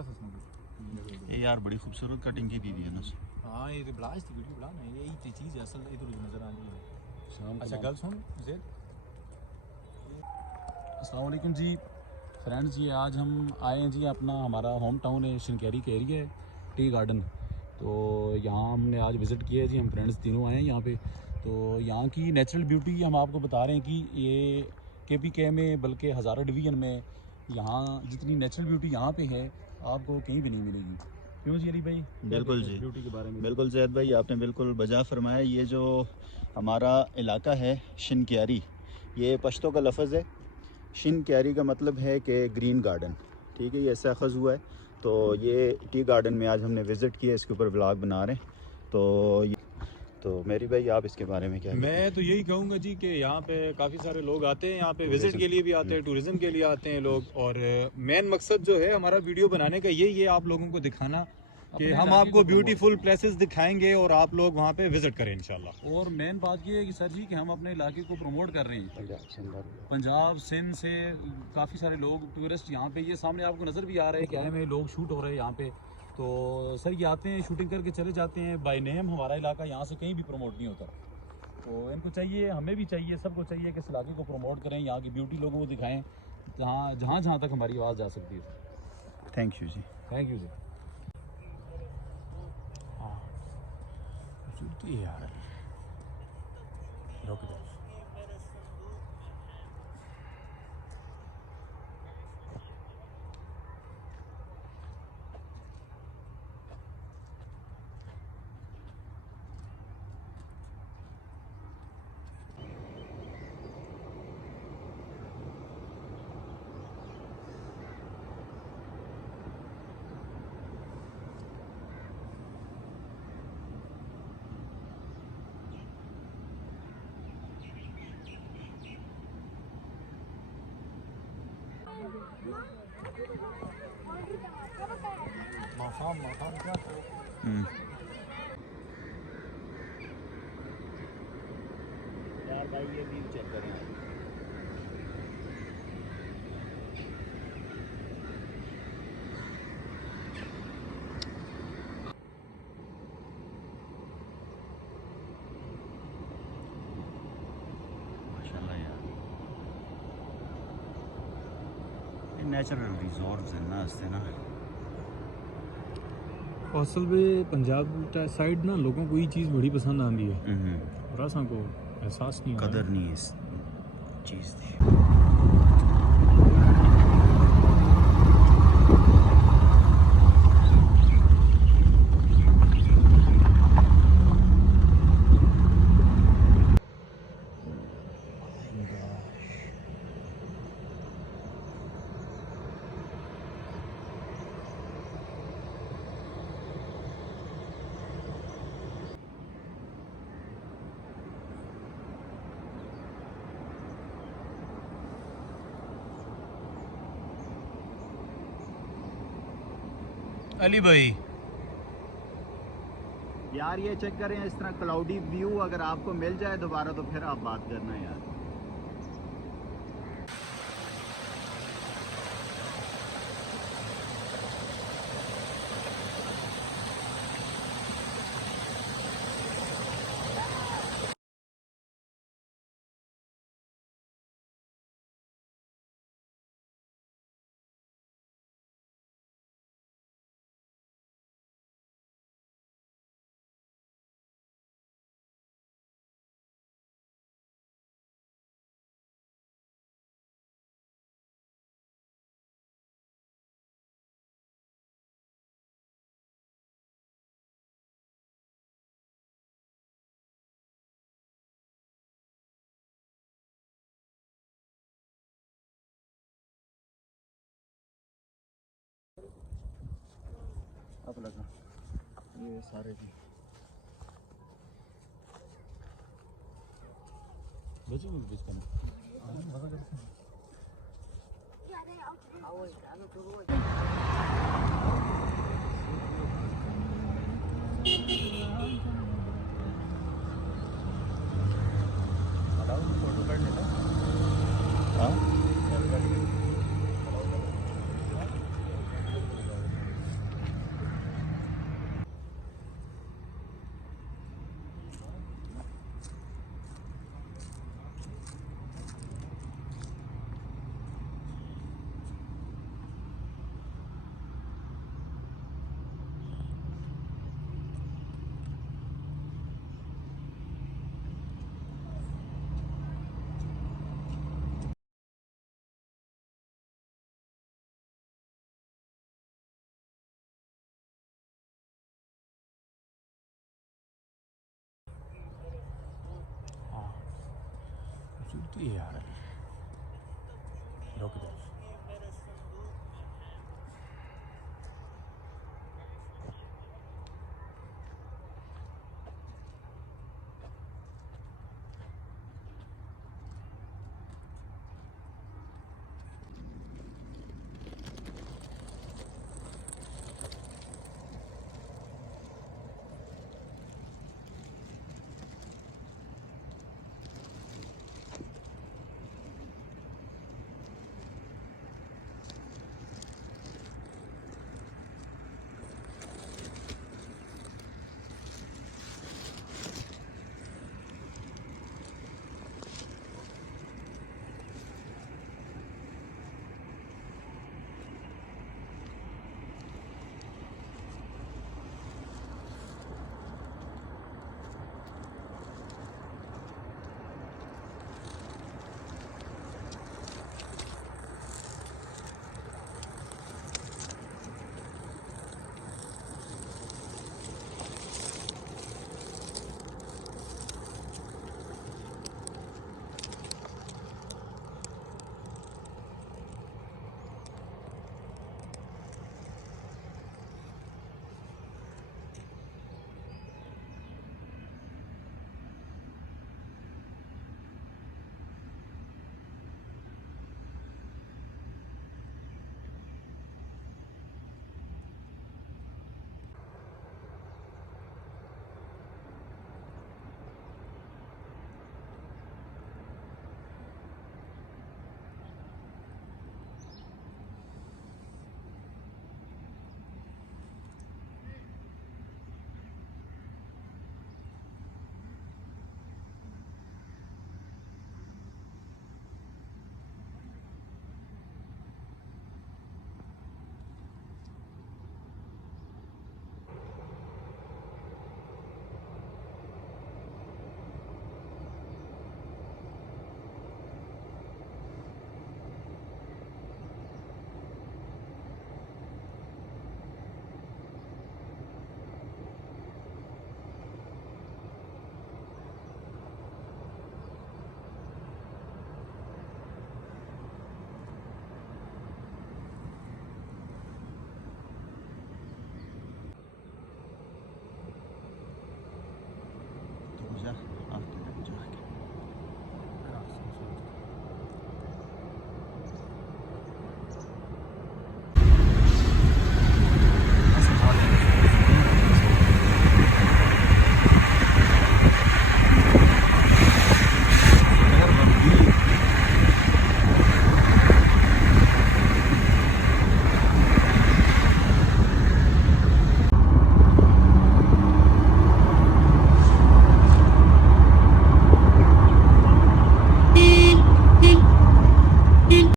ये यार बड़ी खूबसूरत कटिंग की दी है ना। हाँ ये ब्लास्ट थी वीडियो बना ना, यही चीज़ है असल इधर नज़र आ रही है। अच्छा गल सुन ज़ेड। अस्सलाम वालेकुम जी फ्रेंड्स, जी आज हम आए हैं जी अपना हमारा होम टाउन है शनकेरी का एरिया है, टी गार्डन। तो यहाँ हमने आज विज़िट किया है जी, हम फ्रेंड्स तीनों आए हैं यहाँ पे। तो यहाँ की नेचुरल ब्यूटी हम आपको बता रहे हैं कि ये KPK में बल्कि हज़ारा डिवीज़न में यहाँ जितनी नेचुरल ब्यूटी यहाँ पे है आपको कहीं भी नहीं मिलेगी। क्यों जी अली भाई? बिल्कुल जी, ब्यूटी के बारे में बिल्कुल जैद भाई आपने बिल्कुल बजा फरमाया। ये जो हमारा इलाका है शनकेरी, ये पश्तो का लफ्ज़ है। शनकेरी का मतलब है कि ग्रीन गार्डन, ठीक है, ये ऐसा अखज़ हुआ है। तो ये टी गार्डन में आज हमने विज़िट किया, इसके ऊपर व्लॉग बना रहे हैं। तो मेरी भाई आप इसके बारे में क्या? मैं तो यही कहूँगा जी कि यहाँ पे काफ़ी सारे लोग आते हैं, यहाँ पे विजिट के लिए भी आते हैं, टूरिज़्म के लिए आते हैं लोग। और मेन मकसद जो है हमारा वीडियो बनाने का यही है, आप लोगों को दिखाना कि हम आपको ब्यूटीफुल प्लेसेस दिखाएंगे और आप लोग वहाँ पे विजिट करें इंशाल्लाह। और मेन बात ये है कि सर जी कि हम अपने इलाके को प्रमोट कर रहे हैं। पंजाब सिंध से काफ़ी सारे लोग टूरिस्ट यहाँ पे, ये सामने आपको नज़र भी आ रहा है कि आए में लोग शूट हो रहे हैं यहाँ पे। तो सर ये आते हैं, शूटिंग करके चले जाते हैं। बाय नेम हमारा इलाका यहाँ से कहीं भी प्रमोट नहीं होता। तो इनको चाहिए, हमें भी चाहिए, सबको चाहिए कि इस इलाके को प्रमोट करें, यहाँ की ब्यूटी लोगों को दिखाएँ, जहाँ तक हमारी आवाज़ जा सकती है। Thank you ji. Thank you ji. यार माफाम क्या यार भाई ये व्यू चेक करें। माशाल्लाह यार, ये नेचुरल रिजॉर्ट्स हैं ना इससे ना। असल में पंजाब साइड ना लोगों को ये चीज़ बड़ी पसंद आती है और असा को एहसास नहीं कदर नहीं है इस चीज़ की। अली भाई यार ये चेक करें, इस तरह क्लाउडी व्यू अगर आपको मिल जाए दोबारा तो फिर आप बात करना यार। अब लगा ये सारे जी बच्चों को किस करना फोटो कर लेना। हाँ ये यार रोक दो।